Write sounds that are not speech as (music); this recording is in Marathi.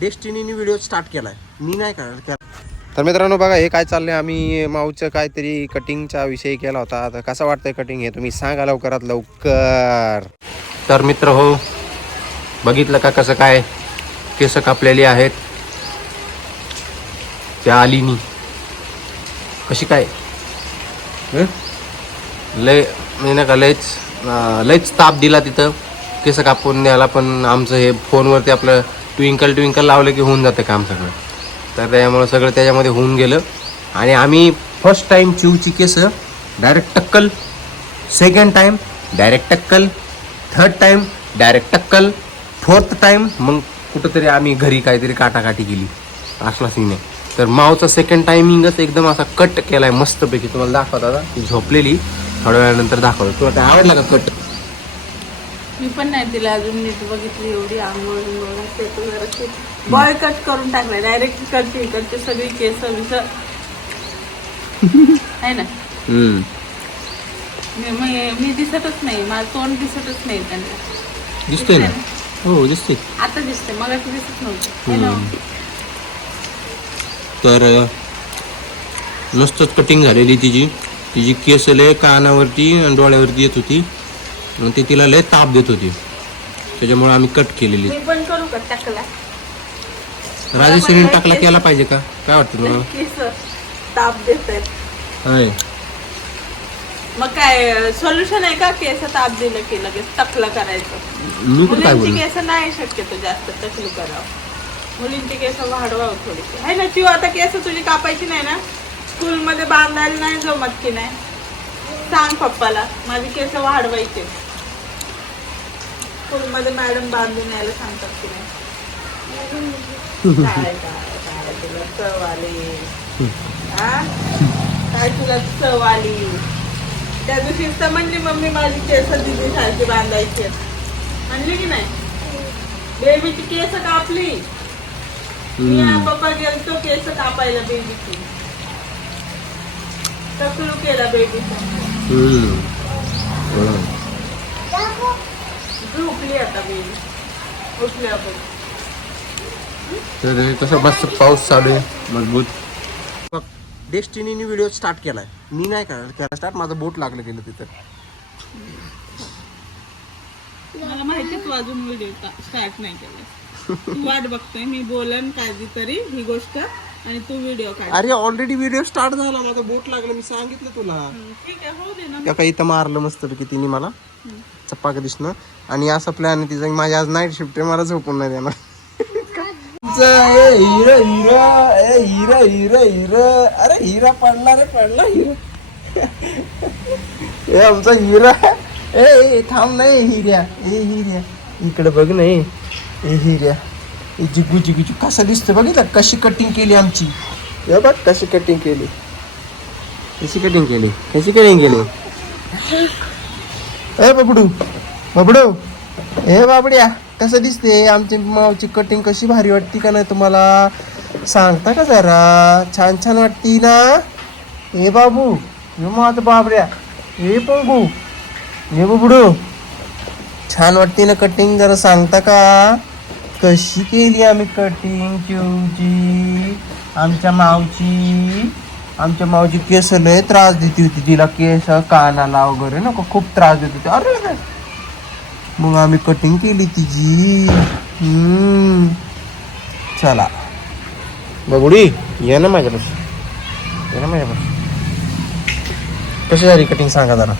डेस्टिनीने व्हिडिओ स्टार्ट केलाय. मी नाही करणार तर मित्रांनो बघा हे काय चाललंय? आम्ही माऊचं काहीतरी कटिंगचा विषय केला होता. आता कसं वाटतंय कटिंग हे तुम्ही सांगा लवकरात लवकर. तर मित्र हो बघितलं का कसं काय केस कापलेली आहेत? त्या आलीनी. कशी काय? लय मी नाही का लयच लयच ताप दिला तिथं. केस कापून द्यायला पण आमचं हे फोनवरती आपलं ट्विंकल ट्विंकल लावलं की होऊन जातं काम सगळं. तर त्याच्यामुळं सगळं त्याच्यामध्ये होऊन गेलं. आणि आम्ही फर्स्ट टाईम चिवची केस डायरेक्ट टक्कल. सेकंड टाईम डायरेक्ट टक्कल. थर्ड टाईम डायरेक्ट टक्कल. फोर्थ टाईम मग कुठंतरी आम्ही घरी काहीतरी काटाकाटी केली. असला सीन आहे तर मावचा सेकंड टायमिंगच एकदम असा कट केला आहे मस्तपैकी. तुम्हाला दाखवत आता ती झोपलेली. थोड्या वेळानंतर दाखवतो. तुला काय आवडला का कट मी पण नाही तिला अजून नीट बघितली एवढी आंघोळ जरा बॉय कट करून टाकलाय. डायरेक्ट कट इकडचे सगळी केस विस आहे (laughs) ना? मी दिसतच नाही. माझं तोंड दिसतच नाही त्यांना. दिसतोय ना? हो दिसते आता दिसते मग दिसत नव्हतं? तर नुसतंच कटिंग झालेली तिची. तिची केस लय कानावरती आणि डोळ्यावरती येत होती. आणि ते तिला लय ताप देत होती. त्याच्यामुळे आम्ही कट केलेली. मी पण करू का टाकला? राजेश्वरीने टाकला केला पाहिजे का? काय वाटतं तुला केस ताप देत हाय. मग काय सोल्युशन आहे का केस ताप दिलं की लगेच टकलं करायचं? मी कुठं काय मुलींची केस नाही शक्यतो जास्त टकलू करावं. मुलींची केस वाढवावं थोडीशी. आहे ना ती आता केस तुझी कापायची नाही ना? स्कूल मध्ये बांधायला नाही जमत की नाही? सांग पप्पाला माझी केस वाढवायचे. स्कूल मध्ये मॅडम बांधून यायला सांगतात की नाही. (laughs) काय काय काय तुला चव आली? हा? काय तुला चव आली त्या दिवशी तर म्हणली मम्मी माझी केस दिदी सारखी बांधायची. म्हणली की नाही? बेबीची केस कापली. मी पप्पा गेलतो केस कापायला बेबीची. टकलू केला बेबीचा. हम्म. झोपली आता बेबी उठली आपण तर कसं मस्त पाऊस चालू आहे मजबूत. डेस्टिनीने व्हिडिओ स्टार्ट केलाय. मी नाही करणार केला स्टार्ट माझं बोट लागलं गेलं तिथं. मला माहिती तू अजून व्हिडिओ स्टार्ट नाही केला. तू वाट बघतोय मी बोलन तरी ही गोष्ट आणि तू व्हिडिओ काढ. अरे ऑलरेडी व्हिडिओ स्टार्ट झाला. माझं बोट लागलं. मी सांगितलं तुला. ठीक आहे हो दे ना. त्या काही इथं मारलं मस्त की तिने मला. चप्पाक दिसणं. आणि असा प्लॅन आहे तिचा. की माझी आज नाईट शिफ्ट आहे. मला झोपून नाही देणार. हिरा हिरा. ए हिरा हिरा हिरा. अरे हिरा पडला रे पडला हिरा. (laughs) ए आमचा हिरा. ए ए, थांब नाही हिऱ्या. ए हिऱ्या. इकडे बघ नाही ए. हिऱ्या. ए जिगू जिगू जिगू कसा दिसतो बघितलं? कशी कटिंग केली आमची? हे बघ कशी कटिंग केली. कशी कटिंग केली? कशी कटिंग केली? ए बबडू बबडू ए बाबड्या कसं दिसते आमची मावची कटिंग कशी भारी वाटते का नाही तुम्हाला? सांगता का जरा? छान छान वाटती ना? ए बाबू हे माझ बाबड्या हे बघू हे बबडू. छान वाटते ना कटिंग जरा सांगता का? कशी केली आम्ही कटिंग चिवची आमच्या मावची आमच्या मावची केस लय त्रास देती होती. तिला केस कानाला वगैरे नको खूप त्रास देत होते. अरे मग आम्ही कटिंग केली तिची. चला. बघुडी ये ना माझ्यापाशी. ये ना माझ्यापाशी. कशी झाली कटिंग सांगा जरा.